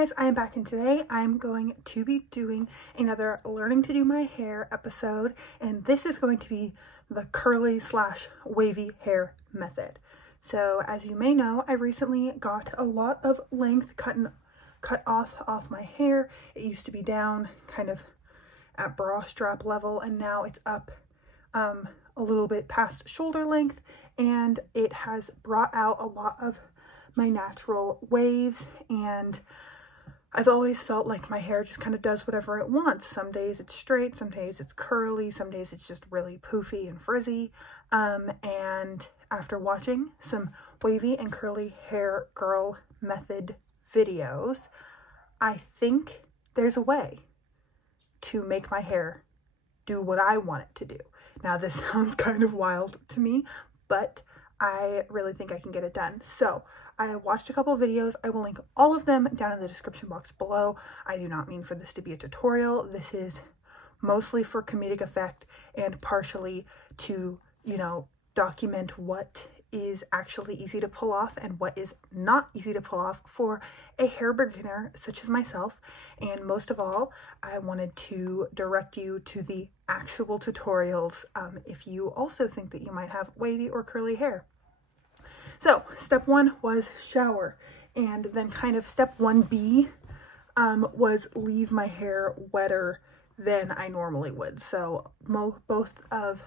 guys, I am back, and today I'm going to be doing another learning to do my hair episode, and this is going to be the curly / wavy hair method. So as you may know, I recently got a lot of length cut off my hair. It used to be down kind of at bra strap level, and now it's up a little bit past shoulder length, and it has brought out a lot of my natural waves. And I've always felt like my hair just kind of does whatever it wants. Some days it's straight, some days it's curly, some days it's just really poofy and frizzy. And after watching some wavy and curly hair girl method videos, I think there's a way to make my hair do what I want it to do. Now, this sounds kind of wild to me, but I really think I can get it done. So I watched a couple of videos. I will link all of them down in the description box below. I do not mean for this to be a tutorial. This is mostly for comedic effect and partially to, you know, document what is actually easy to pull off and what is not easy to pull off for a hair beginner such as myself. And most of all, I wanted to direct you to the actual tutorials if you also think that you might have wavy or curly hair. So step one was shower, and then kind of step 1B was leave my hair wetter than I normally would. So both of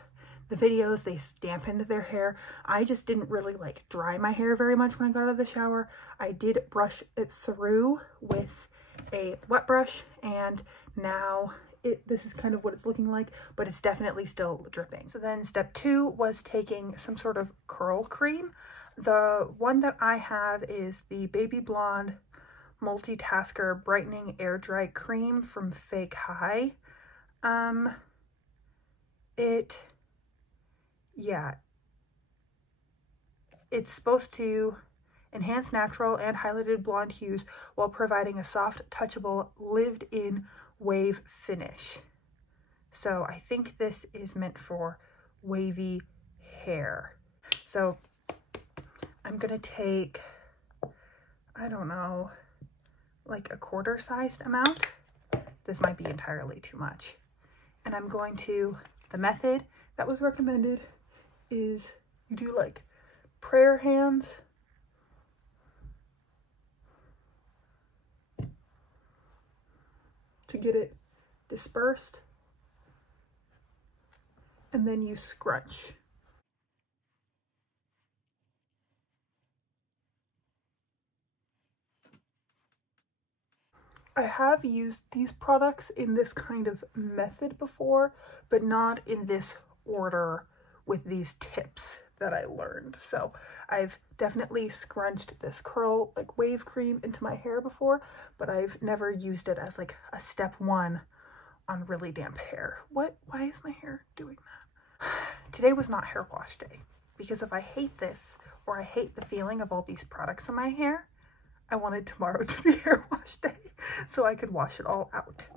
the videos, they dampened their hair. I just didn't really like dry my hair very much when I got out of the shower. I did brush it through with a wet brush, and now this is kind of what it's looking like, but it's definitely still dripping. So then step 2 was taking some sort of curl cream. The one that I have is the Baby Blonde Multitasker Brightening Air Dry Cream from Fake High. It's supposed to enhance natural and highlighted blonde hues while providing a soft, touchable, lived-in wave finish. So I think this is meant for wavy hair. So I'm gonna take, I don't know, like a quarter-sized amount. This might be entirely too much. And I'm going to, the method that was recommended is you do like prayer hands. To get it dispersed. And then you scrunch. I have used these products in this kind of method before, but not in this order with these tips that I learned. So I've definitely scrunched this curl like wave cream into my hair before, but I've never used it as like a step 1 on really damp hair. Why is my hair doing that? Today was not hair wash day, because if I hate this or I hate the feeling of all these products in my hair, I wanted tomorrow to be hair wash day so I could wash it all out.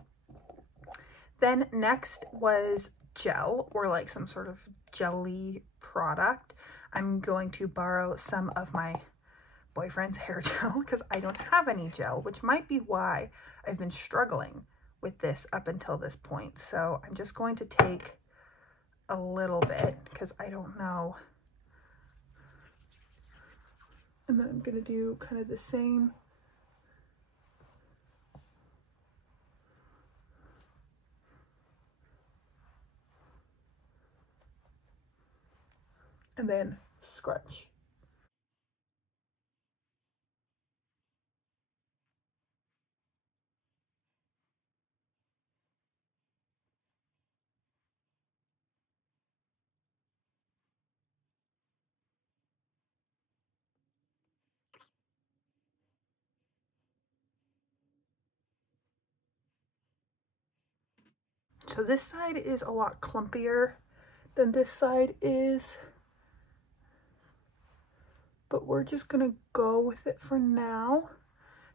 Then next was gel, or like some sort of jelly product. I'm going to borrow some of my boyfriend's hair gel because I don't have any gel, which might be why I've been struggling with this up until this point. So I'm just going to take a little bit because I don't know. And then I'm going to do kind of the same. And then scrunch. So this side is a lot clumpier than this side is, but we're just gonna go with it for now.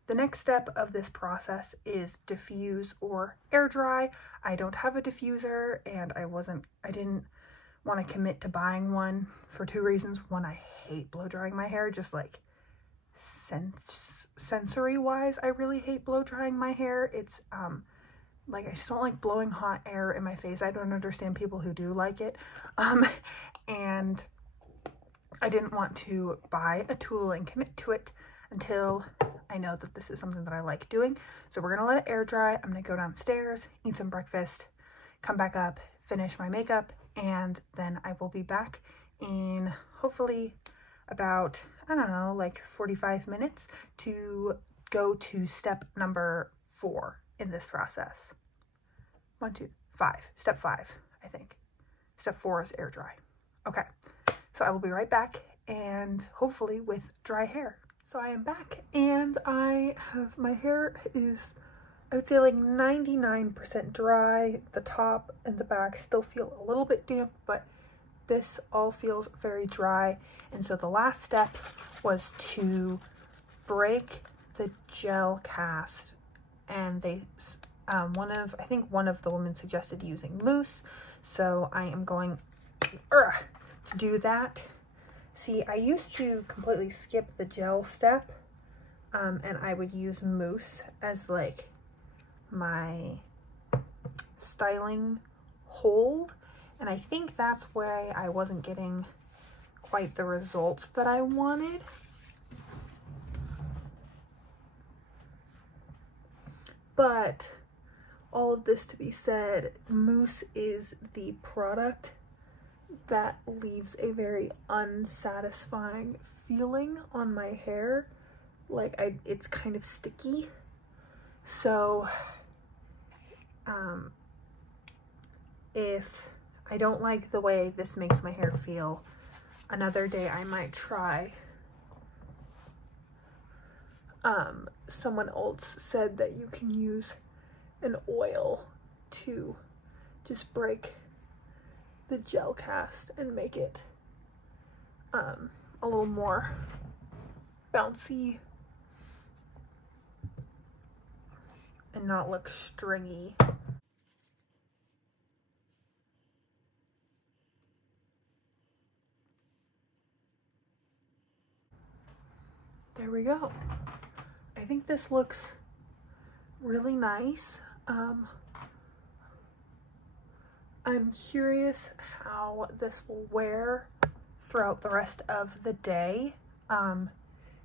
The next step of this process is diffuse or air dry. I don't have a diffuser, and I didn't want to commit to buying one for 2 reasons. One, I hate blow drying my hair, just like sensory wise, I really hate blow drying my hair. It's like, I just don't like blowing hot air in my face. I don't understand people who do like it. And I didn't want to buy a tool and commit to it until I know that this is something that I like doing. So we're gonna let it air dry. I'm gonna go downstairs, eat some breakfast, come back up, finish my makeup, and then I will be back in hopefully about, I don't know, like 45 minutes to go to step number 4 in this process. 1, 2, 5. Step 5, I think. Step 4 is air dry. Okay, so I will be right back, and hopefully with dry hair. So I am back, and my hair is, I would say, like 99% dry. The top and the back still feel a little bit damp, but this all feels very dry. And so the last step was to break the gel cast, and they I think one of the women suggested using mousse, so I am going to do that. See, I used to completely skip the gel step, and I would use mousse as like my styling hold, and I think that's why I wasn't getting quite the results that I wanted. But all of this to be said, mousse is the product that leaves a very unsatisfying feeling on my hair. Like, it's kind of sticky. So if I don't like the way this makes my hair feel, another day I might try. Someone else said that you can use an oil to just break the gel cast and make it a little more bouncy and not look stringy. There we go. I think this looks really nice. I'm curious how this will wear throughout the rest of the day,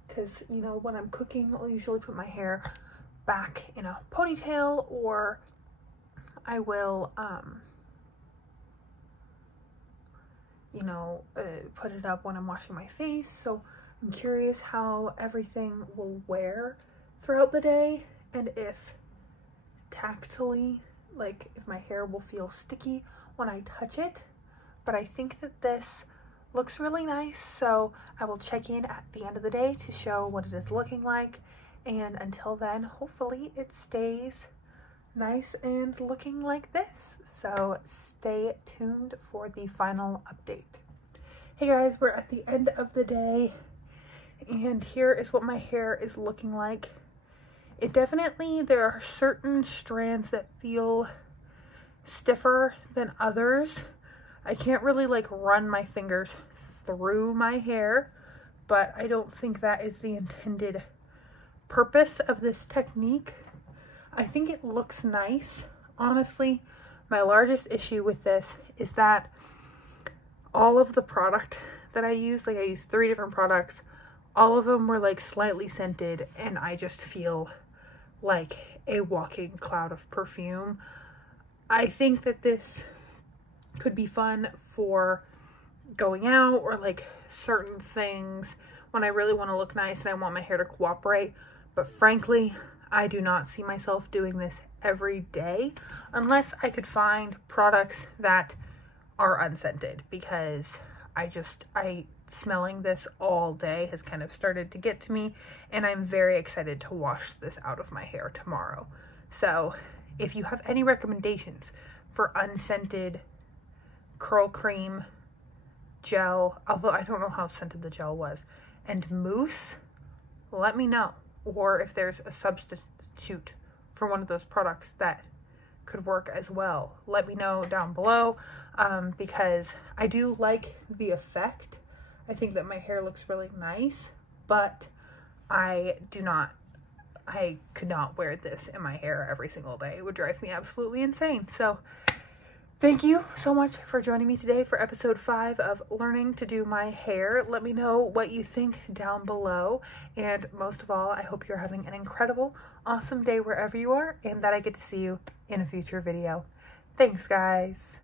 because, you know, when I'm cooking, I'll usually put my hair back in a ponytail, or I will, you know, put it up when I'm washing my face. So I'm curious how everything will wear throughout the day, and if tactily, like if my hair will feel sticky when I touch it. But I think that this looks really nice, so I will check in at the end of the day to show what it is looking like, and until then, hopefully it stays nice and looking like this. So stay tuned for the final update. Hey guys, we're at the end of the day, and here is what my hair is looking like. It definitely, there are certain strands that feel stiffer than others. I can't really like run my fingers through my hair, but I don't think that is the intended purpose of this technique. I think it looks nice. Honestly, my largest issue with this is that all of the product that I use, like I use 3 different products, all of them were like slightly scented, and I just feel like a walking cloud of perfume. I think that this could be fun for going out, or like certain things when I really want to look nice and I want my hair to cooperate. But frankly, I do not see myself doing this every day unless I could find products that are unscented, because smelling this all day has kind of started to get to me, and I'm very excited to wash this out of my hair tomorrow. So if you have any recommendations for unscented curl cream, gel, although I don't know how scented the gel was, and mousse, let me know. Or if there's a substitute for one of those products that could work as well, let me know down below, because I do like the effect. I think that my hair looks really nice, but I do not I could not wear this in my hair every single day. It would drive me absolutely insane. So thank you so much for joining me today for episode 5 of learning to do my hair. Let me know what you think down below. And most of all, I hope you're having an incredible, awesome day wherever you are, and that I get to see you in a future video. Thanks, guys.